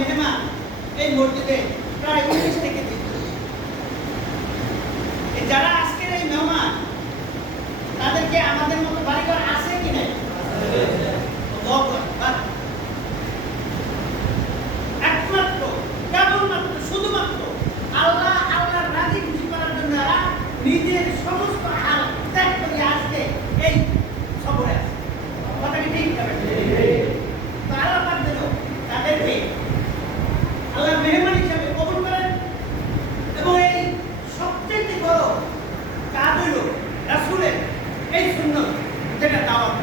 মেহমান এই মসজিদে প্রায় 19 থেকে 30 যারা আজকের এই মেহমান তাদেরকে আমাদের মতো বাড়িঘর আছে কি নাই? একমাত্র কেবলমাত্র শুধুমাত্র আল্লাহর রাজি খুশি করার জন্য নিজের সমস্ত হাল ত্যাগ করে আজকে এই সফরে আছে। কথা কি ঠিক? তো আল্লাহ পাক যেন তাদেরকে আল্লাহ মেহমান হিসাবে কবুল করেন এবং এই সবচেয়ে বড় কাজ হইল রাসূলের এই সুন্নত যেটা দাওয়াত।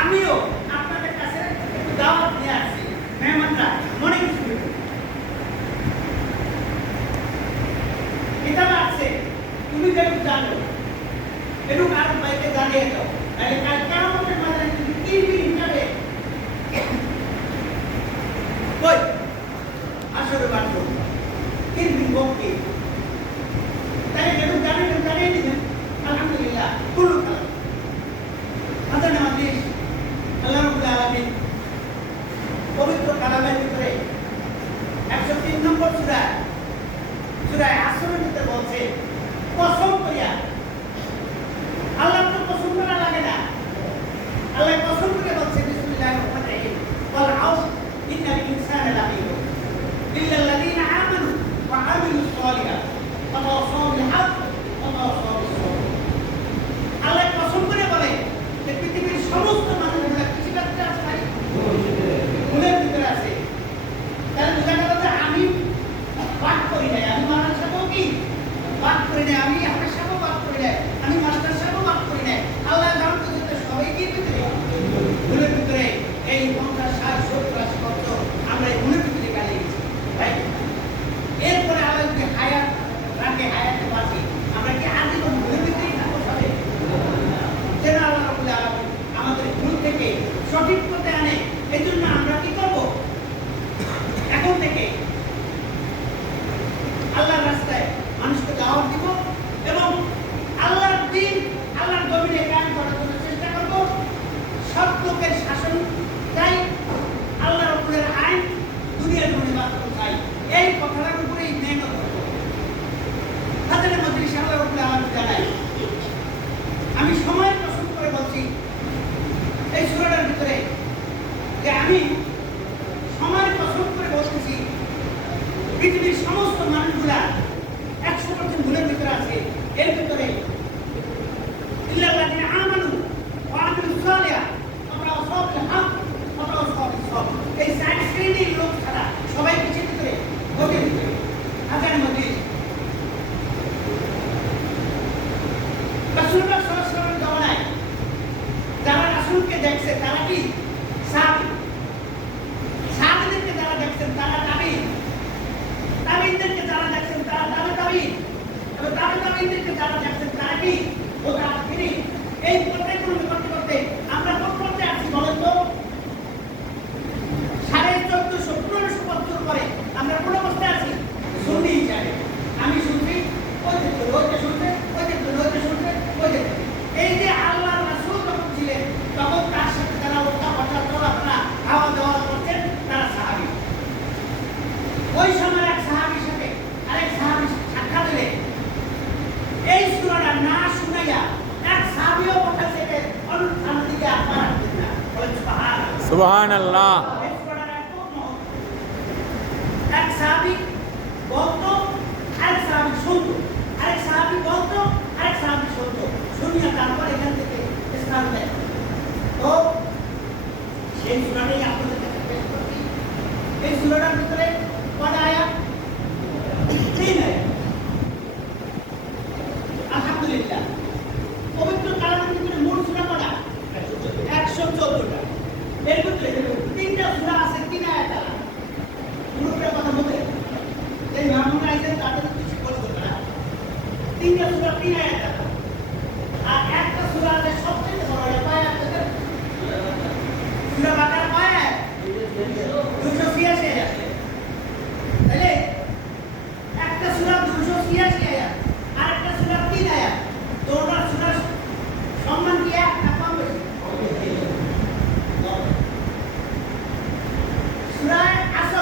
আমিও আপনাদের কাছে একটু দাওয়াত নিয়ে আসছি। মেহমানরা মনে কিছু এটা আছে, তুমি যেটুকু জানো এটুকু আর বাইকে জানিয়ে দাও। তাহলে কাল কিয়ামতের মাঝে তুমি কি হিসাবে কই আসলে বাঁচো কি বিভক্তি, তাই যেটুকু জানিয়ে দিবেন। আলহামদুলিল্লাহ কুল্লু কালাম হাজার নামাজিস আল্লাহ রাব্বুল আলামিন পবিত্র কালামের ভিতরে 103 নম্বর সূরা আসরের ভিতরে বলছে, কসম করিয়া, আল্লাহ তো কসম করা লাগে না, আল্লাহ কসম করে বলছে বিসমিল্লাহির রহমানির রহিম, ওয়াল আসর ইন্নাল ইনসানা লাফি খুসর ইল্লাল্লাযীনা আমানু ওয়া আমিলুস সালিহাত ওয়া তাওয়াসাউ বিল হক ওয়া তাওয়াসাউ বিস সবর। আল্লাহ কসম করে বলে যে পৃথিবীর সমস্ত মানুষরা কিছু করতে আছে, ভুলের ভিতরে আছে। তাহলে বোঝা গেল যে আমি পাঠ করি নাই, আমি মারার সাথেও কি পাঠ করি নাই, আমি আমার সাথেও পাঠ করি নাই, আমি মাস্টার সাথেও পাঠ করি নাই। আল্লাহ জানতো যে সবাই কি ভিতরে ভুলের ভিতরে এই 50, 60, 70, 80 বছর আমরা এই ভুলের ভিতরে কাটিয়ে গেছি। ভাই এরপরে আল্লাহ যদি হায়াত রাখে, হায়াতে বাঁচি, আমরা কি আজীবন ভুলের ভিতরেই থাকবো? সবে যেন আল্লাহ রাব্বুল আলামিন আমাদের ভুল থেকে সঠিক পথে আনে। এই জন্য আমরা কি করবো? এখন থেকে আল্লাহর রাস্তায় মানুষকে দাওয়াত দিব এবং আল্লাহর দ্বীন, আল্লাহর জমিনে কায়েম করার জন্য চেষ্টা করব। সব লোকের শাসন চাই, আল্লাহ রাব্বুলের আইন দুনিয়ার জমিনে বাস্তব চাই। এই কথাটার উপরেই মেহনত করব। হাজারের মধ্যে আল্লাহ রাব্বুল আলামিন জানাই, আমি সময়ের কসম করে বলছি এই সূরাটার ভিতরে যে আমি সময়ের কসম করে বলতেছি, পৃথিবীর সমস্ত মানুষগুলা 100% ভুলের ভিতরে আছে। এর ভিতরে ইল্লাল্লাযীনা আমানু ওয়া আমিলুস সালিহাত ওয়া তাওয়াসাউ বিল হক ওয়া তাওয়াসাউ বিস সবর। এই 4 শ্রেণীর লোক ছাড়া সবাই কিছু ভিতরে ভোটের ভিতরে হাজারের মধ্যে রাসূলুল্লাহ সাল্লাল্লাহু আলাইহি ওয়াসাল্লামের জামানায় যারা রাসূলকে দেখছে তারা কি সাহাবী, সাহাবীদেরকে যারা দেখছেন তারা তাবিঈন, তাবিঈনদেরকে যারা দেখছেন তারা তাবিঈন, এবং তাবিঈনদেরকে যারা দেখছেন তারা কি মুতাআখিরিন। এই পর্যায়গুলো করতে করতে আমরা কোন পর্যায়ে আছি বলেন তো? 1450-1500 বছর পরে আমরা কোন অবস্থায় আছি? সুন্নি হিসাবে। আমি শুনছি, ওইটা শুনছে, ওইটা শুনছে। এই যে আল্লাহর রাসূল যখন ছিলেন তখন তার সাথে যারা ওঠা বসা চলাফেরা খাওয়া দাওয়া করতেন তারা সাহাবী। ওই সময় এক সাহাবীর সাথে আরেক সাহাবী সাক্ষাৎ দিলে এই সূরাটা না শুনাইয়া এক সাহাবীও কথা থেকে অনুষ্ঠান দিকে আপনারা রাখতেন না। বলেন সুবহানাল্লাহ, সুবহানাল্লাহ। এই সূরাটা খুব মহৎ। এক সাহাবী বলতো, আরেক সাহাবী শুনতো, আরেক সাহাবী বলতো, আরেক সাহাবী শুনতো। শুনিয়া তারপর এখান থেকে ইসলাম দেয়। তো সেই সূরাটাই আপনাদের কাছে পেশ করছি। এই সূরাটার ভিতরে কয়টা আয়াত? 3 আয়াত। আলহামদুলিল্লাহ। পবিত্র কালামের ভিতরে মূল সূরা কয়টা? 114টা। এর ভিতরে 3টা সূরা আছে, 3 আয়াত। পুরোটা কথা বলতে এই মামুনরা আইছেন তাদের কিছু বলতে না। 3টা সূরা 3 আয়াত। আর একটা সূরা আছে সবচেয়ে বড়, এটা আয়াত আছে সূরা বাকারা কয় আয়াত? 286 আয়াত। তাহলে একটা সূরা 286 আয়াত আর একটা সূরা 3 আয়াত। দুটো সূরা সম্মান কি এক না কম বেশি? সূরা আসর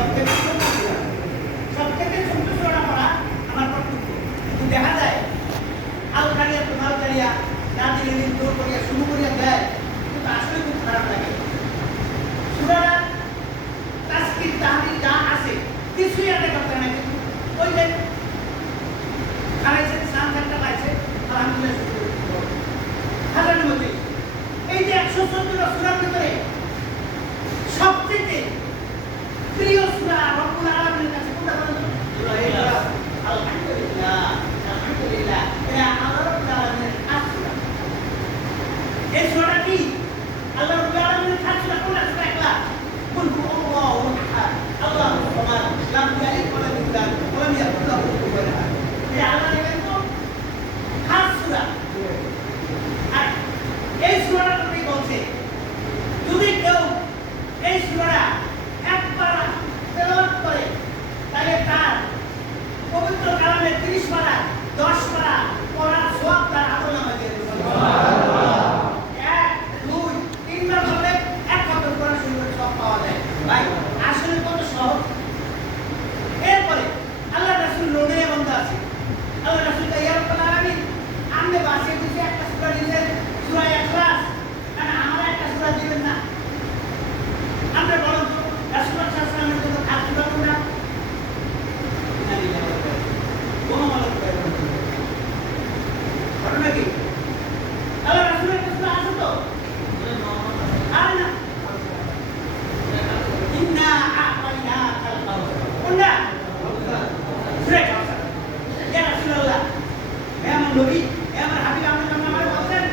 সবথেকে ছোট সূরা। সবথেকে ছোট সূরাটা পড়া আমার কর্তব্য। কিন্তু দেখা যায় আল-কারিয়া তো মাল-কারিয়া না দিলে দিন জোর করিয়া শুরু করিয়া দেয়, কিন্তু আসলে খুব খারাপ লাগে। সূরাটা তাসকির তাহরির যা আছে কিছুই আদায় করতে না, কিন্তু ওই যে খারাইছেন সান একটা পাইছে আলহামদুলিল্লাহ হাজারের মধ্যে এই যে 114টা সূরার ভিতরে সবথেকে প্রিয় সূরা রব্বুল আলামিনের কাছে কোনটা বলেন তো? আলহামদুলিল্লাহ। আলহামদুলিল্লাহ এটা আল্লাহ রব্বুল আলামিনের খাস সূরা। এই সূরাটা কি আল্লাহ রব্বুল আলামিনের খাস সূরা? কোনটা সূরা? একলা কুল হুয়াল্লাহু আহাদ আল্লাহুস সামাদ লাম ইয়ালিদ ওয়া লাম ইউলাদ ওয়া লাম ইয়াকুল লাহু কুফুওয়ান আহাদ। এই আল্লাহ কিন্তু খাস সূরা। আর এই সূরাটা কি বলছে? যদি কেউ এই সূরাটা একবার তেলাওয়াত করে তাহলে তার পবিত্র কালামে 30 পারা 10 পারা পড়ার সওয়াব তার আমলনামায় দিয়ে দেবে। সুবহানাল্লাহ। 1 2 3 বার বললে এক খতম করা শুরু করে সওয়াব পাওয়া যায়। ভাই আসলে কত সহজ। এরপরে আল্লাহ রাসূল লোনে বান্দা আছে। আল্লাহ রাসূল ইয়া রাব্বাল আলামিন আমনে বাসে দিছে একটা সূরা দিয়েছেন সূরা ইখলাস, মানে আমার একটা সূরা দিবেন না? আমরা বলুন তো রাসূলুল্লাহ সাল্লাল্লাহু আলাইহি ওয়াসাল্লামের জন্য খাস সূরা কোনটা? কোন মালক ঘটনা কি? আল্লাহ রাসূলের একটা সূরা আছে তো? আর না ইন্না আ'তাইনাকাল কাউসার। কোনটা? সূরা কাউসার। ইয়া রাসূলুল্লাহ, হে আমার নবী, হে আমার হাবিব, আপনি যখন আমাকে বলছেন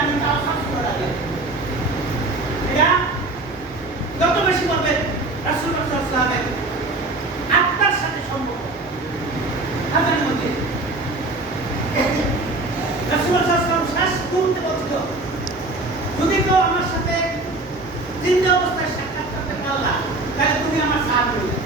আমি কাউসার সূরা দিই। এটা যত বেশি বলবেন রাসূলুল্লাহ সাল্লাল্লাহু আলাইহি ওয়াসাল্লামের আত্মার সাথে সম্পর্ক হাজারের মধ্যে। রাসূলুল্লাহ সাল্লাল্লাহু আলাইহি ওয়াসাল্লাম শ্বাস তুলতে বলছিল, যদি কেউ আমার সাথে জিন্দা অবস্থায় সাক্ষাৎ করতে পারলা তাহলে তুমি আমার সাহাবী হইবে।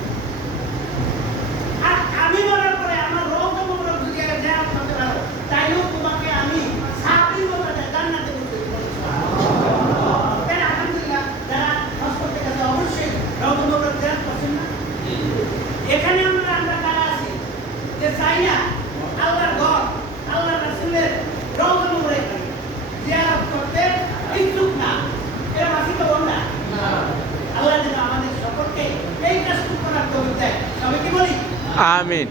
আর আমি মরার পরে আমার রওজা মুবারক যদি জিয়ারত করতে পারো তাইলেও তোমাকে আমি সাহাবী বলে জান্নাতে বলতে দেব। সুবহানাল্লাহ। তাহলে আলহামদুলিল্লাহ যারা হজ করতে গেছে অবশ্যই রওজা মুবারক জিয়ারত করছেন না? এখানে আমরা কারা আছি যে চাই না আল্লাহর ঘর আল্লাহর রাসূলের রওজা মুবারক জিয়ারত করতে ইচ্ছুক না, এরা বাকি তো না। আল্লাহ যেন আমাদের সকলকে এই কাজটুকু করার তৌফিক দেয়। সবাইকে বলি আমিন।